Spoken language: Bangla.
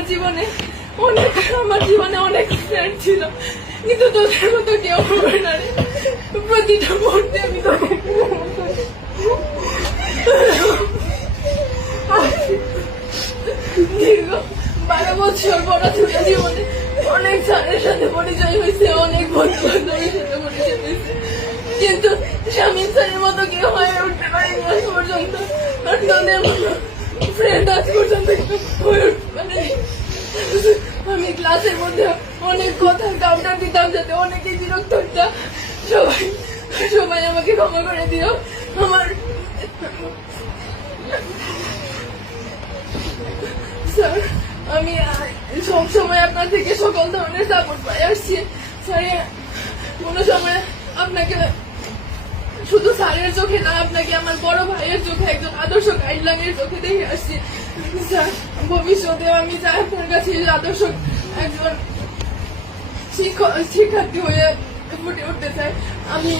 আমার জীবনে অনেক ফ্রেন্ড ছিল, কিন্তু তোদের মতো কেউ হবে না রে। প্রতিটা মুহূর্তে আমি তোকে দীর্ঘ 12 বছর পড়াশোনা জীবনে অনেক স্যারের সাথে পরিচয় হয়েছে, অনেক বন্ধু বান্ধবের সাথে পরিচয় হয়েছে, কিন্তু শামীম স্যারের মতো কেউ হয়ে উঠতে পারেনি আজ পর্যন্ত। আর তোদের মতো ফ্রেন্ড আজ পর্যন্ত হয়ে উঠতে পারেনি। আমি ক্লাসের মধ্যে অনেক কথা কাউন্টার দিতাম যাতে অনেকেই বিরক্ত হতো। সবাই আমাকে ক্ষমা করে দিও। আমার স্যার, আমি সবসময় আপনার থেকে সকল ধরনের সাপোর্ট পাই আসছি স্যার। কোনো সময় আপনাকে শুধু স্যারের চোখে না, আপনাকে আমার বড় ভাইয়ের চোখে, একজন আদর্শ গাইডলাইনের চোখে দেখে আসছি স্যার। ভবিষ্যতে আমি চাই আপনার কাছে আদর্শ একজন শিক্ষার্থী হয়ে ফুটে উঠতে চাই। আমি